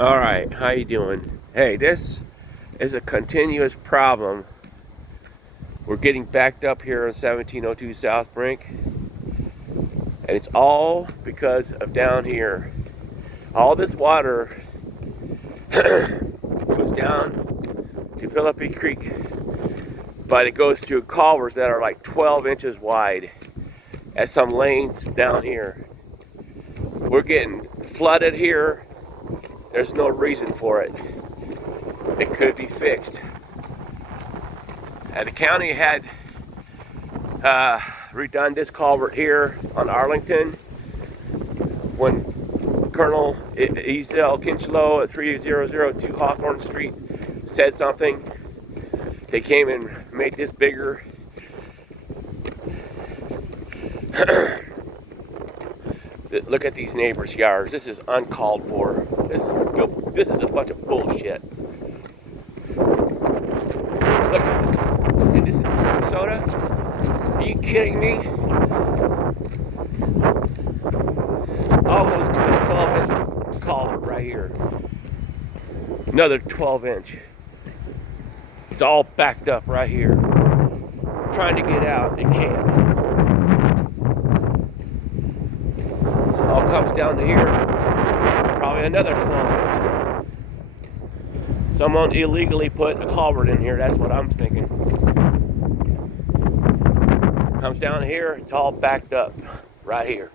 All right, how you doing? Hey, this is a continuous problem. We're getting backed up here on 1702 South Brink, and it's all because of down here. All this water goes down to Philippi Creek, but it goes through culverts that are like 12 inches wide at some lanes down here. We're getting flooded here. There's no reason for it. It could be fixed. The county had redone this culvert here on Arlington when Colonel Ezel Kinchlow at 3002 Hawthorne Street said something. They came and made this bigger. Look at these neighbors' yards. This is uncalled for. This is a bunch of bullshit. Look, and this is Sarasota? Are you kidding me? All those 12-inch culvert right here. Another 12-inch. It's all backed up right here. I'm trying to get out, it can't. All comes down to here. Probably another 12 inch. Someone illegally put a culvert in here, that's what I'm thinking. Comes down here, it's all backed up right here.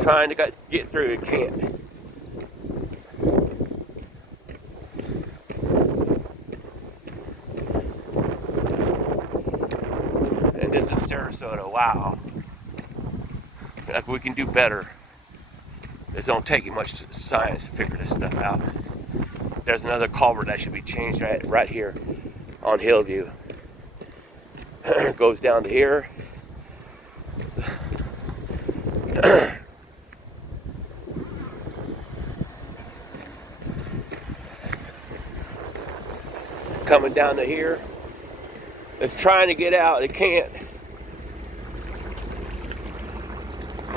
Trying to get through, it can't. And this is Sarasota, wow. Like we can do better. It don't take much science to figure this stuff out. There's another culvert that should be changed right here on Hillview. Goes down to here. Coming down to here. It's trying to get out, it can't.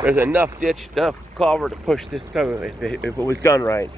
There's enough ditch, enough culvert to push this through if it was done right.